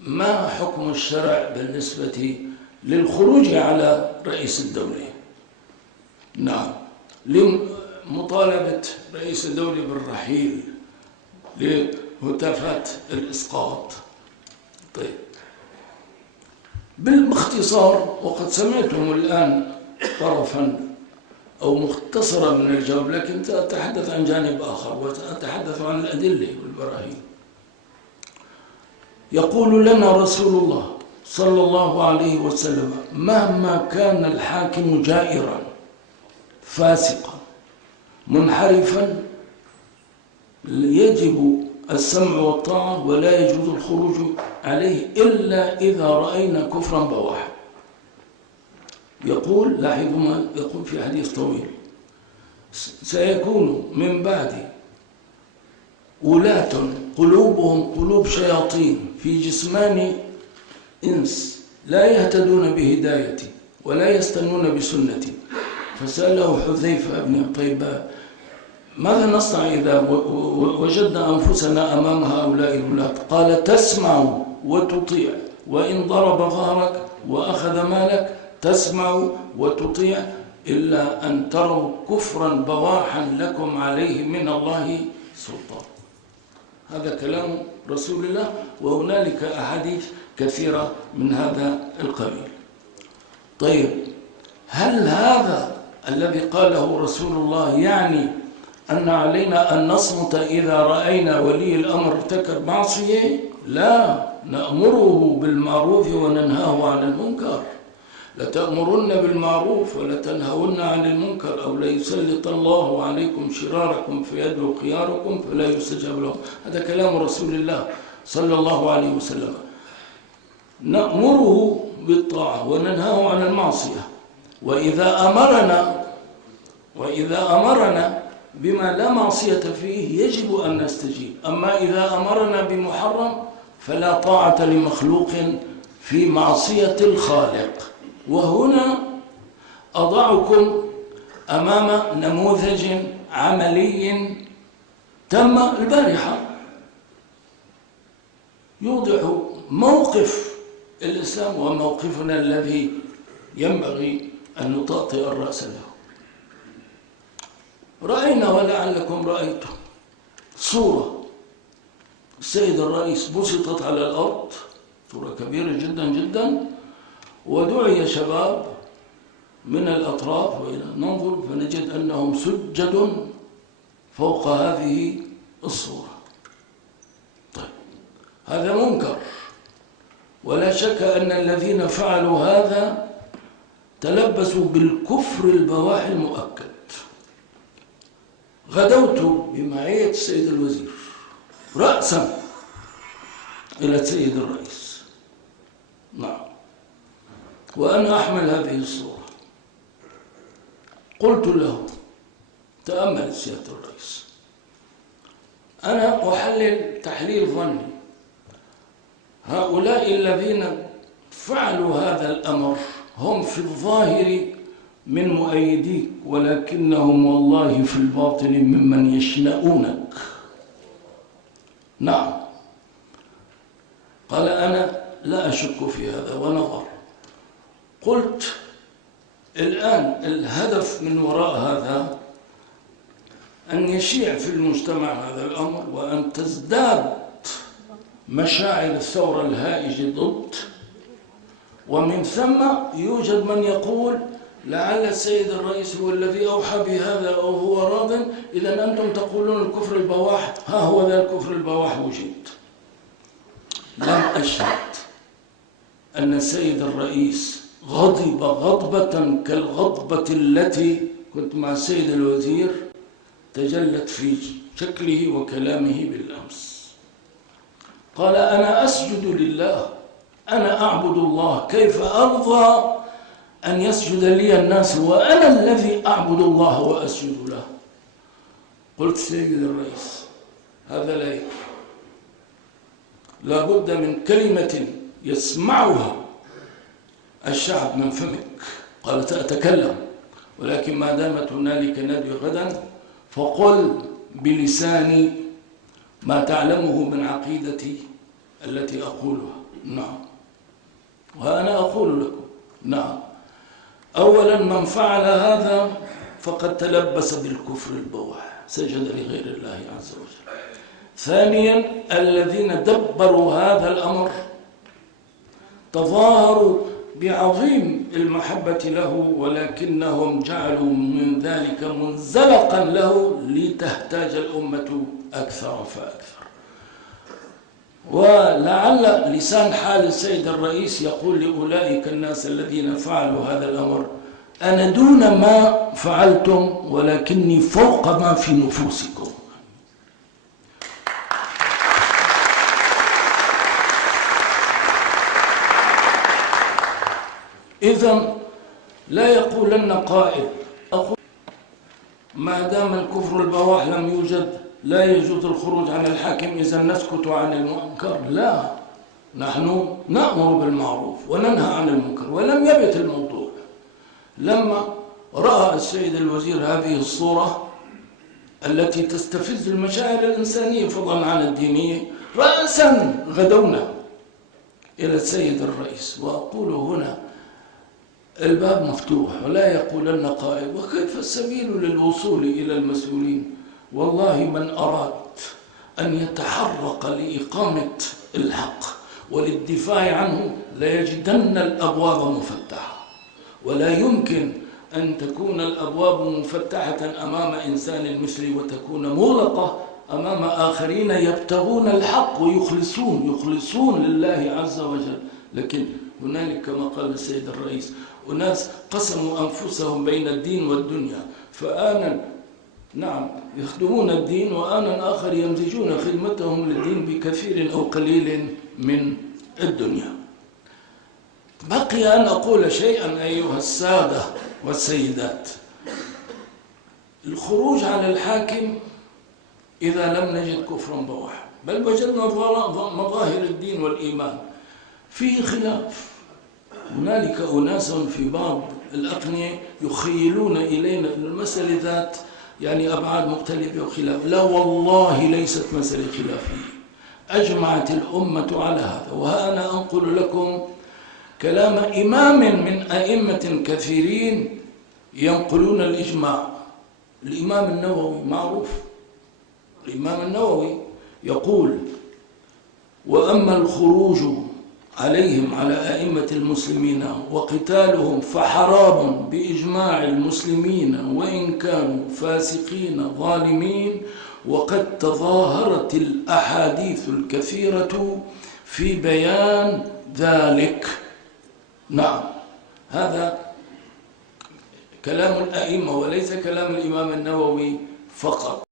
ما حكم الشرع بالنسبة للخروج على رئيس الدولة؟ نعم، لمطالبة رئيس الدولة بالرحيل لهتافات الإسقاط. طيب، باختصار، وقد سمعتم الآن طرفا أو مختصرا من الجواب، لكن سأتحدث عن جانب آخر وسأتحدث عن الأدلة والبراهين. يقول لنا رسول الله صلى الله عليه وسلم: مهما كان الحاكم جائرا فاسقا منحرفا يجب السمع والطاعة ولا يجوز الخروج عليه إلا إذا رأينا كفرا بواحا. يقول، لاحظوا ما يقول في حديث طويل: سيكون من بعد ولاة قلوبهم قلوب شياطين في جسمان إنس لا يهتدون بهدايتي ولا يستنون بسنتي. فسأله حذيفة بن طيب: ماذا نصنع إذا وجدنا أنفسنا أمام هؤلاء الولاة؟ قال: تسمع وتطيع، وإن ضرب ظهرك وأخذ مالك تسمع وتطيع، إلا أن تروا كفرا بواحا لكم عليه من الله سلطان. هذا كلام رسول الله، وهنالك أحاديث كثيرة من هذا القبيل. طيب، هل هذا الذي قاله رسول الله يعني أن علينا أن نصمت إذا رأينا ولي الأمر ارتكب معصية؟ لا، نأمره بالمعروف وننهاه عن المنكر. لتأمرن بالمعروف ولتنهون عن المنكر، أو ليسلط الله عليكم شراركم فيدعو خياركم فلا يستجاب لهم. هذا كلام رسول الله صلى الله عليه وسلم. نأمره بالطاعة وننهاه عن المعصية، وإذا أمرنا بما لا معصية فيه يجب أن نستجيب. أما إذا أمرنا بمحرم فلا طاعة لمخلوق في معصية الخالق. وهنا أضعكم أمام نموذج عملي تم البارحة يوضح موقف الإسلام وموقفنا الذي ينبغي أن نطأطئ الرأس له. رأينا ولعلكم رأيتم صورة السيد الرئيس بسطت على الأرض، صورة كبيرة جدا جدا، ودعي شباب من الأطراف ننظر فنجد أنهم سجد فوق هذه الصورة. طيب، هذا منكر، ولا شك أن الذين فعلوا هذا تلبسوا بالكفر البواح المؤكد. غدوت بمعية السيد الوزير رأسا إلى السيد الرئيس، نعم، وأنا أحمل هذه الصورة. قلت له: تأمل سيادة الرئيس، أنا أحلل تحليل ظني، هؤلاء الذين فعلوا هذا الأمر هم في الظاهر من مؤيديك، ولكنهم والله في الباطن ممن يشنؤونك. نعم. قال: أنا لا أشك في هذا، ونظر. قلت: الآن الهدف من وراء هذا أن يشيع في المجتمع هذا الأمر، وأن تزداد مشاعر الثورة الهائجة ضد، ومن ثم يوجد من يقول لعل السيد الرئيس هو الذي أوحى بهذا أو هو راض، إذا أنتم تقولون الكفر البواح، ها هو ذا الكفر البواح وجد. لم أشهد أن السيد الرئيس غضب غضبة كالغضبة التي كنت مع السيد الوزير تجلت في شكله وكلامه بالأمس. قال: أنا أسجد لله، أنا أعبد الله، كيف أرضى أن يسجد لي الناس وأنا الذي أعبد الله وأسجد له؟ قلت: سيد الرئيس، هذا لا يكفي، لا بد من كلمة يسمعها الشعب من فمك. قال: سأتكلم، ولكن ما دامت هنالك ندوة غدا فقل بلساني ما تعلمه من عقيدتي التي أقولها. نعم، وأنا أقول لكم نعم، أولا من فعل هذا فقد تلبس بالكفر البواح، سجد لغير الله عز وجل. ثانيا الذين دبروا هذا الأمر تظاهروا بعظيم المحبة له، ولكنهم جعلوا من ذلك منزلقا له لتهتاج الأمة أكثر فأكثر. ولعل لسان حال السيد الرئيس يقول لأولئك الناس الذين فعلوا هذا الأمر: أنا دون ما فعلتم ولكني فوق ما في نفوسكم. إذن لا يقولن قائل أقول ما دام الكفر البواح لم يوجد لا يجوز الخروج عن الحاكم، إذا نسكت عن المنكر. لا، نحن نأمر بالمعروف وننهى عن المنكر. ولم يبت الموضوع. لما رأى السيد الوزير هذه الصورة التي تستفز المشاعر الإنسانية فضلا عن الدينية، رأسا غدونا إلى السيد الرئيس. وأقول هنا الباب مفتوح، ولا يقولن قائل وكيف السبيل للوصول إلى المسؤولين. والله من أراد أن يتحرك لإقامة الحق وللدفاع عنه ليجدن الأبواب مفتحة، ولا يمكن أن تكون الأبواب مفتحة أمام إنسان مثلي وتكون مغلقة أمام آخرين يبتغون الحق ويخلصون لله عز وجل. لكن هنالك كما قال السيد الرئيس أناس قسموا أنفسهم بين الدين والدنيا، فآنا نعم يخدمون الدين وآنا آخر يمزجون خدمتهم للدين بكثير أو قليل من الدنيا. بقي أن أقول شيئا أيها السادة والسيدات. الخروج عن الحاكم إذا لم نجد كفرا بواحا، بل وجدنا مظاهر الدين والإيمان، فيه خلاف. هنالك أناس في بعض الأقنية يخيلون إلينا أن المسألة ذات يعني أبعاد مختلفة وخلاف. لا والله ليست مسألة خلافية، أجمعت الأمة على هذا. وأنا أنقل لكم كلام إمام من أئمة كثيرين ينقلون الإجماع. الإمام النووي معروف، الإمام النووي يقول: وأما الخروج عليهم على أئمة المسلمين وقتالهم فحرام بإجماع المسلمين وإن كانوا فاسقين ظالمين، وقد تظاهرت الأحاديث الكثيرة في بيان ذلك. نعم، هذا كلام الأئمة وليس كلام الإمام النووي فقط.